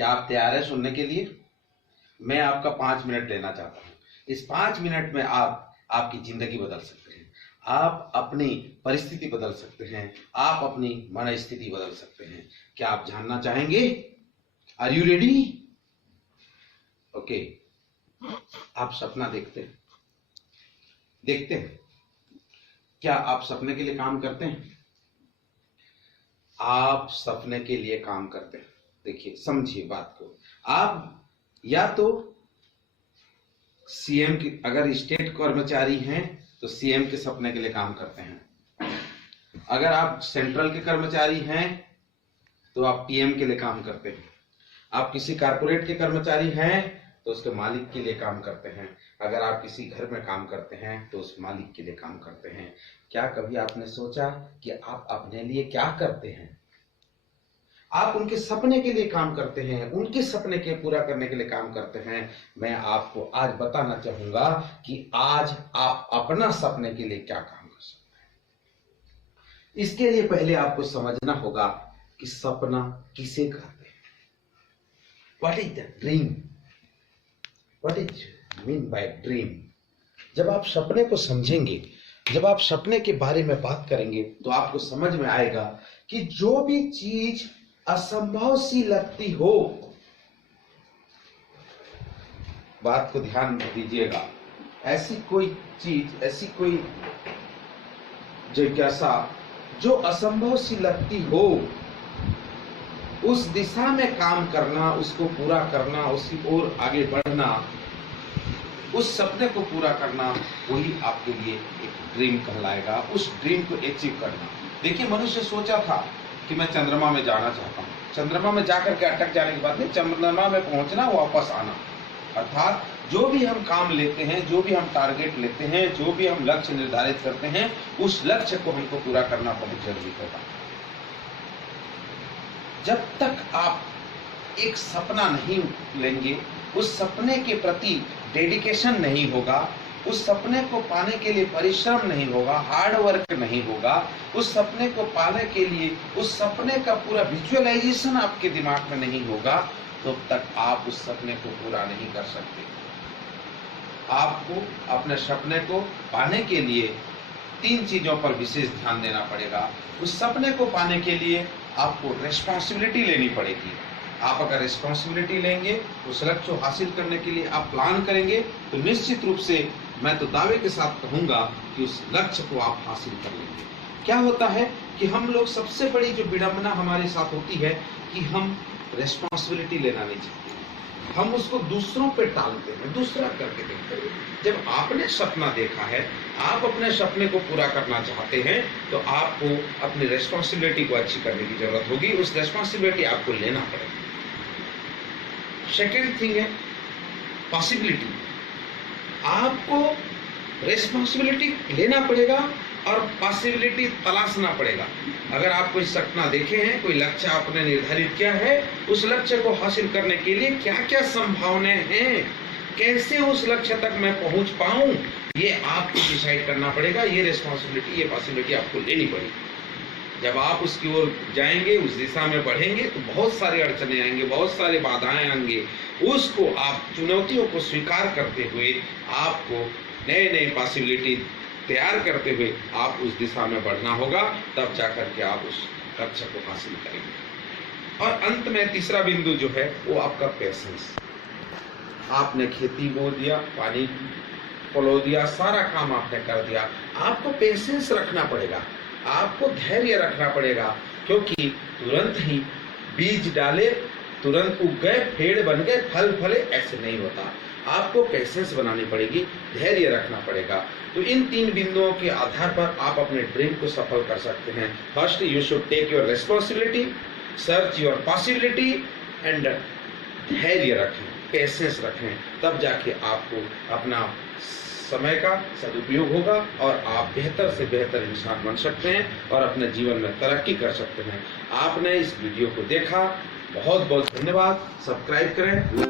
क्या आप तैयार हैं सुनने के लिए? मैं आपका 5 मिनट लेना चाहता हूँ। इस 5 मिनट में आप आपकी जिंदगी बदल सकते हैं, आप अपनी परिस्थिति बदल सकते हैं, आप अपनी मन स्थिति बदल सकते हैं। क्या आप जानना चाहेंगे? Are you ready? ओके। आप सपना देखते हैं? क्या आप सपने के लिए काम करते हैं? आप सपने के लिए काम करते हैं। देखिए, समझिए बात को। आप या तो सीएम की, अगर स्टेट कर्मचारी हैं तो सीएम के सपने के लिए काम करते हैं। अगर आप सेंट्रल के कर्मचारी हैं तो आप पीएम के लिए काम करते हैं। आप किसी कारपोरेट के कर्मचारी हैं तो उसके मालिक के लिए काम करते हैं। अगर आप किसी घर में काम करते हैं तो उस मालिक के लिए काम करते हैं। क्या कभी आपने सोचा कि आप अपने लिए क्या करते हैं? आप उनके सपने के लिए काम करते हैं, उनके सपने के पूरा करने के लिए काम करते हैं। मैं आपको आज बताना चाहूंगा कि आज आप अपना सपने के लिए क्या काम कर सकते हैं। इसके लिए पहले आपको समझना होगा कि सपना किसे कहते हैं। What is the dream? What is mean by dream? जब आप सपने को समझेंगे, जब आप सपने के बारे में बात करेंगे तो आपको समझ में आएगा कि जो भी चीज असंभव सी लगती हो, बात को ध्यान दीजिएगा, ऐसी कोई चीज, ऐसी कोई जिज्ञासा जो असंभव सी लगती हो, उस दिशा में काम करना, उसको पूरा करना, उसकी ओर आगे बढ़ना, उस सपने को पूरा करना, वही आपके लिए एक ड्रीम कहलाएगा। उस ड्रीम को अचीव करना। देखिए, मनुष्य सोचा था कि मैं चंद्रमा में जाना चाहता हूँ। चंद्रमा में जाकर के अटक जाने की बात नहीं, चंद्रमा में पहुंचना, वापस आना। अर्थात जो भी हम काम लेते हैं, जो भी हम टारगेट लेते हैं, जो भी हम लक्ष्य निर्धारित करते हैं, उस लक्ष्य को हमको पूरा करना बहुत जरूरी होगा। जब तक आप एक सपना नहीं लेंगे, उस सपने के प्रति डेडिकेशन नहीं होगा, उस सपने को पाने के लिए परिश्रम नहीं होगा, हार्ड वर्क नहीं होगा, उस सपने को पाने के लिए उस सपने का पूरा विजुअलाइजेशन आपके दिमाग में नहीं होगा, तो तक आप उस सपने को पूरा नहीं कर सकते। आपको अपने सपने को पाने के लिए 3 चीजों पर विशेष ध्यान देना पड़ेगा। उस सपने को पाने के लिए आपको रिस्पॉन्सिबिलिटी लेनी पड़ेगी। आप अगर रिस्पॉन्सिबिलिटी लेंगे, उस लक्ष्य को हासिल करने के लिए आप प्लान करेंगे, तो निश्चित रूप से मैं तो दावे के साथ कहूंगा कि उस लक्ष्य को आप हासिल कर लेंगे। क्या होता है कि हम लोग, सबसे बड़ी जो विडंबना हमारे साथ होती है कि हम रिस्पॉन्सिबिलिटी लेना नहीं चाहते, हम उसको दूसरों पे टालते हैं, दूसरा करके देखते हैं। जब आपने सपना देखा है, आप अपने सपने को पूरा करना चाहते हैं, तो आपको अपनी रिस्पॉन्सिबिलिटी को अच्छी करने की जरूरत होगी। उस रिस्पॉन्सिबिलिटी आपको लेना पड़ेगा। सेकेंड थिंग है पॉसिबिलिटी। आपको रिस्पॉन्सिबिलिटी लेना पड़ेगा और पॉसिबिलिटी तलाशना पड़ेगा। अगर आप कोई सपना देखे हैं, कोई लक्ष्य आपने निर्धारित किया है, उस लक्ष्य को हासिल करने के लिए क्या क्या संभावनाएं हैं, कैसे उस लक्ष्य तक मैं पहुंच पाऊं, ये आपको डिसाइड करना पड़ेगा। ये रिस्पॉन्सिबिलिटी, ये पॉसिबिलिटी आपको लेनी पड़ेगी। जब आप उसकी ओर जाएंगे, उस दिशा में बढ़ेंगे, तो बहुत सारे अड़चने आएंगे, बहुत सारे बाधाएं आएंगे। उसको आप, चुनौतियों को स्वीकार करते हुए, आपको नए नए पॉसिबिलिटी तैयार करते हुए आप उस दिशा में बढ़ना होगा। तब जाकर के आप उस लक्ष्य को हासिल करेंगे। और अंत में तीसरा बिंदु जो है वो आपका पेशेंस। आपने खेती बो दिया, पानी पलो दिया, सारा काम आपने कर दिया, आपको पेशेंस रखना पड़ेगा, आपको धैर्य रखना पड़ेगा, क्योंकि तुरंत ही बीज डाले, तुरंत उग गए, पेड़ बन गए, फल फले, ऐसे नहीं होता। आपको पेशेंस बनानी पड़ेगी, धैर्य रखना पड़ेगा। तो इन 3 बिंदुओं के आधार पर आप अपने ड्रीम को सफल कर सकते हैं। First, you should take your responsibility, search your possibility and धैर्य रखें, पेशेंस रखें। तब जाके आपको अपना समय का सदुपयोग होगा और आप बेहतर से बेहतर इंसान बन सकते हैं और अपने जीवन में तरक्की कर सकते हैं। आपने इस वीडियो को देखा, बहुत बहुत धन्यवाद। सब्सक्राइब करें।